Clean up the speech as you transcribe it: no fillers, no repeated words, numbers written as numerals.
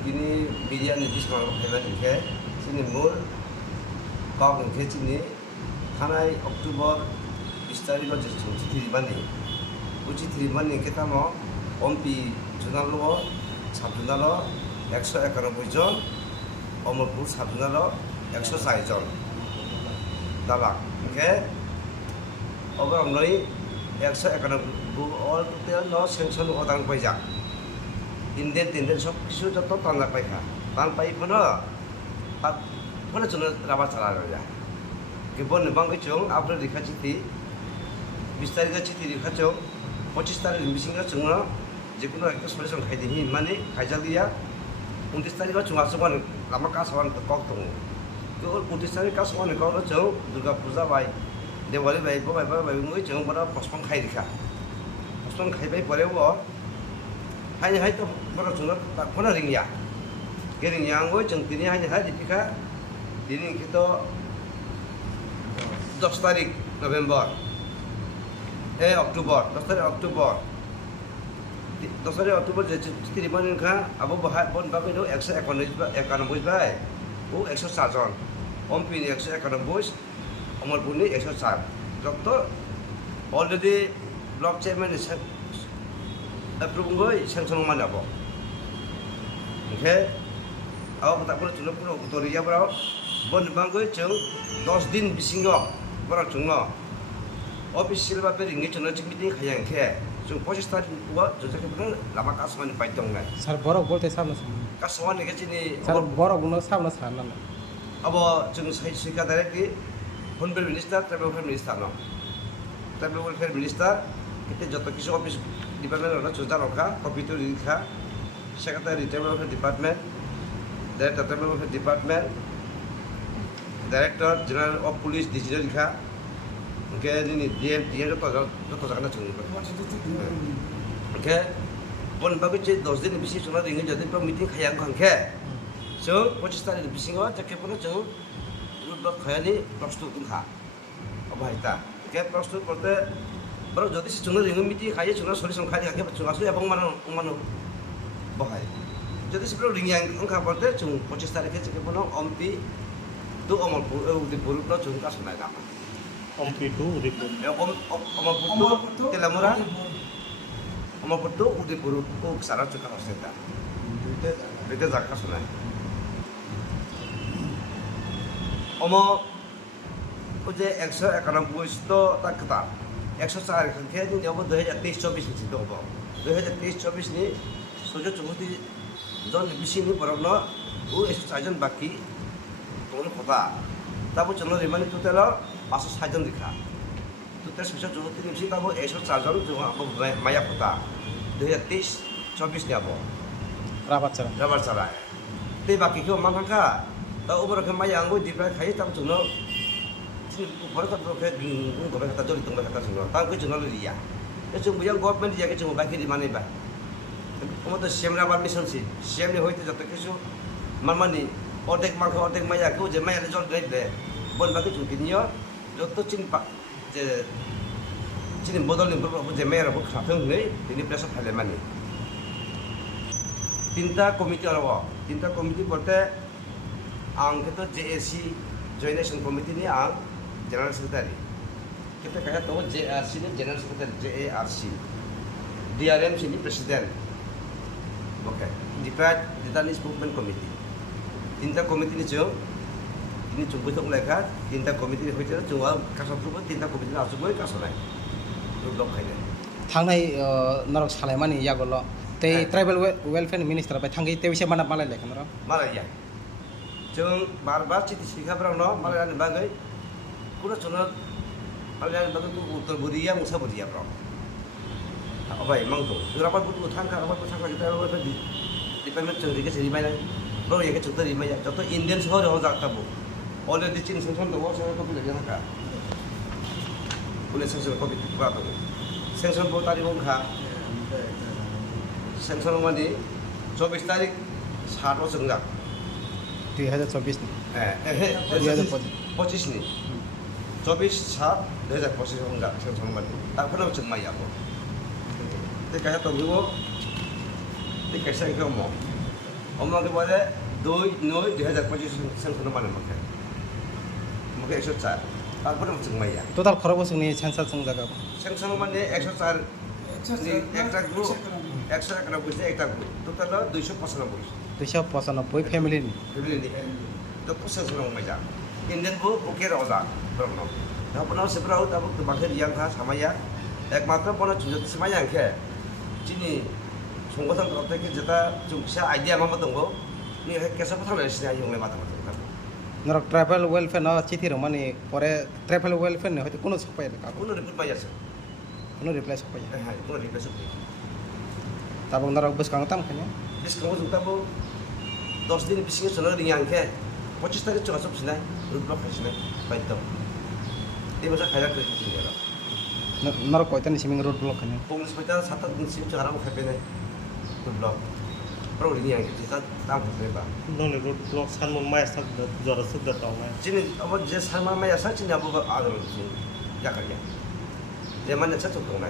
kini media ni dismal hebat ke sini mul kau ke sini kanai Oktober 20 tarik lo jadi cuti bani uji bani kita mau ompi jurnal lo sabjurnal lo 191 জন Amarpur sabjurnal lo 104 জন dalak ke orang noi 191 all total lo sanction orang pajak Indian সব কিছু যত টানা পাইখা টান পাই ফোনো আর ফোনে জন্য rubber চালানো যায় কেবল বাঙ্গি চং আপনার রেখা চিঠি 20 তারিখের চিঠি রেখা চং 25 তারিখ মিশিংরা চং যে কোনো একটা সলিউশন খাই দিই মানে খাইজালিয়া 29 তারিখের চং আসমান লামা কাসওয়ান কক দङ কেবল 29 তারিখ কাসওয়ান কক চং দুর্গা পূজা বাই দেওয়ালি বাই বাই মই চং বড় পসপন খাই রেখা পসপন খাইবাই পরেও hai tu baru cuma tak pernah ringya, kering yang gue cengtini hai di pika, ini kita 10 tarik November, Oktober, 10 tarik Oktober, 10 tarik Oktober jadi cuti di mana kan, abu bahas pun bagai itu 191 bay, 104 জন, om pini 191, omor puni 104, doktor already block chairman approve gue sanction mana apa? Okay, awak tak boleh cuma pulau otoria berapa? Bon bang gue cung 10 दिन bisinggo berapa cungo? Official apa ringi cuma meeting kayang ke? Cung posisi tadi gua jadi kebetulan lama kasman paitong kan? Sar borok bolte sama sama. Kasman ni kecini. Sar borok guna sama sama. Abo cung saya sika direct Honorable Minister, Tribal Welfare Minister no. Tribal Welfare Minister kita jatuh kisah office department orang sudah roka, komputer dikha, secretary Tribal Welfare Department, director Tribal Welfare Department, director General of Police digital dikha, mungkin ini DM jatuh jangan cungi. Okay, bon bagus je 10 दिन bising cuma ringan jadi per meeting kayang kan ke, so 25 tarik bising awak cakap pun cung, lu kaya ni prosedur tungkha, apa itu? Okay, prosedur porte baru jadi si cuma ringan meeting kaya cuma solution kaya kaya cuma asli abang mana bahaya. Jadi sebelum ringan angka porte cuma 25 tarik cakap pun ompi tu omor di puru lo cuma kasih naik apa? Ompi tu di puru. Ya omor puru telamura. Omor puru di puru ko kesana cakap asli tak. Itu zakat sunai. Omor udah 191 to tak ketat. 104 kan ni jawab 2023-24 ni situ apa? 2023-24 ni sojo cukup di zon lebih sini berapa? 104 জন বাকি তোমরা কথা তারপর চন্দ্র রিমানি total 506 জন দেখা total 634 নিমিষে তারপর 104 জন মায়া কথা 2023-24 ni apa? Rabat cara. Tapi baki kau makan kah? Tahu berapa maya anggur di belakang kaya tahu cuma baru kan berapa bingung berapa kata jori tunggu kata semua. Tahu kau cuma liya. Cuma yang government dia cuma baki di mana bah? Kamu tu siam rabat mission sih. Siam ni hoite jatuh kesu mana ni? Ordek makan ordek maya kau je maya lejon grade le. Bon baki cuma kinya jatuh cin pak je cin bodol ni berapa je maya berapa kafeng ni ini pressure haleman ni. Tinta komiti orang, tinta komiti berarti ang kita JAC Joint Action Committee ni ang General Secretary. Kita kaya tahu JRC ni General Secretary JARC. DRM sini Presiden. Okay. Detanis Movement Committee. Tinta komiti ni cuma ini cuma untuk mereka. Tinta komiti ni hotel cuma kasar tu pun tinta komiti ni asal boleh kasar lain. Duduk kaya. Tangai narok Salaiman ni ya golo. Tei Tribal Welfare Minister apa tangai tei bisa mana malai lekan orang? Malai ya. Jeng bar citi sika berang no malai ni bagai. Kuna cuna malai ni bagai tu utar buria musa buria berang. Apa emang tu? Rapat butuh tangka kita rapat di payment ceng dikit sini mana? Baru yang kecil tadi mana? Contoh Indian semua dah orang tahu. Oleh di Cina sanction tu, saya tu boleh jangan kah? Boleh sanction kau bitu apa tu? Sanction boleh tadi orang kah? Sanction orang ni 24 tarik 7 senggak. 2024 ni. 25 ni. 24 2025 senggak sanction orang ni. Tak pernah macam maya pun. Tapi kaya tu dulu, tapi kaya saya kau mau. 엄마가 말해 너희 2025 생선을 많이 먹게. 먹게 100살. তারপরে 정말이야. total খরচ বসুনি sensor song জায়গা 생선은 মানে 104 একটা group 100 টাকা বসে একটা group total 295 295 family family তো পুষে শুনো মজা ইন্ডিয়ান বু ওকে রওজা বরনো তারপর সেপ্রাও তারপর বাকি রিয়াং থা সামাইয়া একমাত্র বড় 주저 সিমাইয়া কে যিনি সংগঠন থেকে যেটা জুকসা আইডিয়া মামা দङ নি কেসা ফথালে সিনা ইংলে মাথা মাথা নরক ট্রাভেল ওয়েলফেয়ার না চিঠি মানে পরে ট্রাভেল ওয়েলফেয়ার হয়তো কোনো সপাই কোনো রিপোর্ট পাই আছে কোনো রিপ্লাই সপাই হ্যাঁ কোনো রিপোর্ট পাই তারপর নরক বস কাংতাম খানে বিস্কাও জুতাবো 10 দিন বিসিং চলো রিয়াং কে 25 তারিখ চলা সব সিনাই রুট ব্লক খাইছিনাই বাইতো এই বছর খাইয়া করে দিছিল নরক কয়তানি সিমিং রোড ব্লক খানে পুলিশ পয়তা 7 দিন সিম চারাম খাইবেনে রুট ব্লক pro রিয়াং কে তা দাম খাইবা Nong le road block san mon mai sak da jora suk da taw mai. 지금 뭐 제 삶만 마야 사진 야보가 아들 지 약하게 내 만나 찾을 동네